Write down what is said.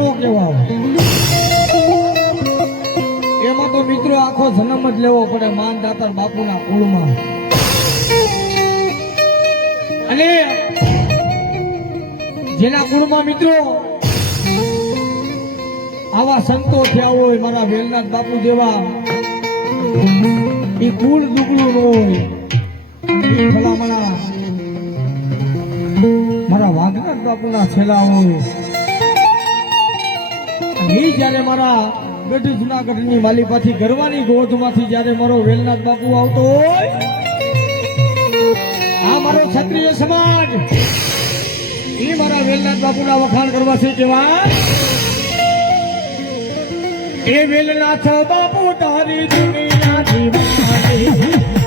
નો કહેવાય. એમાં તો મિત્રો આખો જન્મ જ લેવો પડે માનદાતા બાપુના કુળમાં. અને જેના કુળમાં મિત્રો આવા સંતો થયા હોય મારા વેલનાથ બાપુ જેવા, એ કુળ દુગડું હોય. ભલામણા મારા વાઘનાથ બાપુના છેલ્લા હોય. એ જયારે મારા ગઢ જુનાગઢની માલિપાથી ગરવાની ગોધમાંથી જયારે મારો વેલનાથ બાપુ આવતો હોય, આ મારો ક્ષત્રિય સમાજ એ મારા વેલનાથ બાપુના વખાણ કરવા છે. કેવા એ વેલનાથ બાપુ તારી દુનિયા દીવાની